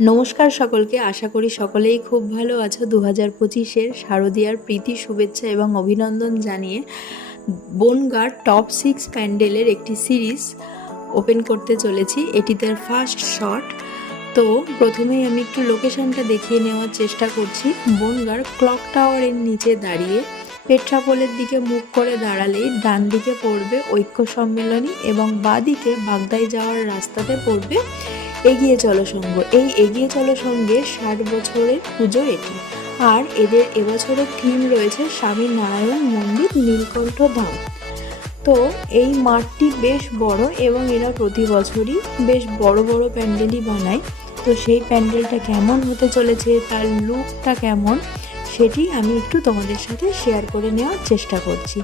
নমস্কার সকলকে, আশা করি সকলেই খুব ভালো আছো। 2025-এর শারদীয়ার প্রীতি শুভেচ্ছা এবং অভিনন্দন জানিয়ে বনগাঁর টপ 6 প্যান্ডেলের একটি সিরিজ ওপেন করতে চলেছি। এটি তার ফার্স্ট শট। তো প্রথমেই আমি একটু লোকেশনটা দেখিয়ে নেওয়ার চেষ্টা করছি। বনগাঁর ক্লক টাওয়ারের নিচে দাঁড়িয়ে পেট্রাপোলের দিকে মুখ করে দাঁড়ালেই ডান দিকে পড়বে ঐক্য সম্মেলনী এবং বাঁ দিকে বাগদায় যাওয়ার রাস্তাতে পড়বে এগিয়ে চলো সংঘ। এই এগিয়ে চলো সংঘের 60 বছরের পুজো এটি। আর এদের এবছরের থিম রয়েছে স্বামী নারায়ণ মন্দির নীলকণ্ঠ ধাম। তো এই মাঠটি বেশ বড় এবং এরা প্রতি বছরই বেশ বড় বড় প্যান্ডেলই বানায়। তো সেই প্যান্ডেলটা কেমন হতে চলেছে, তার লুকটা কেমন, সেটি আমি একটু তোমাদের সাথে শেয়ার করে নেওয়ার চেষ্টা করছি।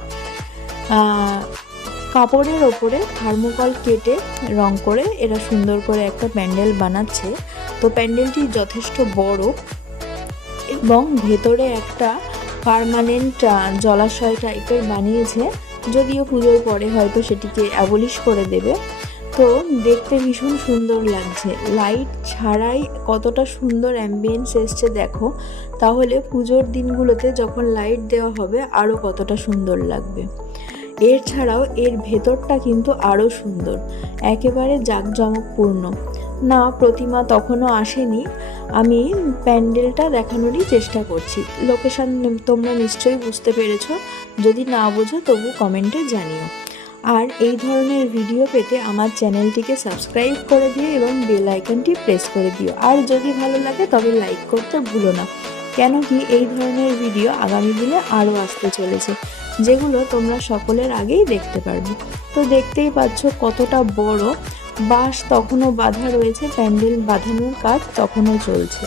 কাপড়ের ওপরে থার্মোকল কেটে রং করে এরা সুন্দর করে একটা প্যান্ডেল বানাচ্ছে। তো প্যান্ডেলটি যথেষ্ট বড় এবং ভেতরে একটা পার্মানেন্ট জলাশয় টাইপের বানিয়েছে, যদিও পুজোর পরে হয়তো সেটিকে অ্যাবলিশ করে দেবে। তো দেখতে ভীষণ সুন্দর লাগছে। লাইট ছাড়াই কতটা সুন্দর অ্যাম্বিয়েন্স এসছে দেখো। তাহলে পুজোর দিনগুলোতে যখন লাইট দেওয়া হবে আরও কতটা সুন্দর লাগবে। এর ছাড়াও এর ভেতরটা কিন্তু আরও সুন্দর, একেবারে জাঁকজমকপূর্ণ। না, প্রতিমা তখনও আসেনি, আমি প্যান্ডেলটা দেখানোরই চেষ্টা করছি। লোকেশন তোমরা নিশ্চয়ই বুঝতে পেরেছো, যদি না বোঝো তবু কমেন্টে জানিও। আর এই ধরনের ভিডিও পেতে আমার চ্যানেলটিকে সাবস্ক্রাইব করে দিও এবং বেল আইকনটি প্রেস করে দিও। আর যদি ভালো লাগে তবে লাইক করতে ভুলো না, কেন কি এই ধরনের ভিডিও আগামী দিনে আরও আসতে চলেছে, যেগুলো তোমরা সকলের আগেই দেখতে পারবে। তো দেখতেই পাচ্ছ কতটা বড়। বাঁশ তখনও বাঁধা রয়েছে, প্যান্ডেল বাঁধানোর কাজ তখনও চলছে।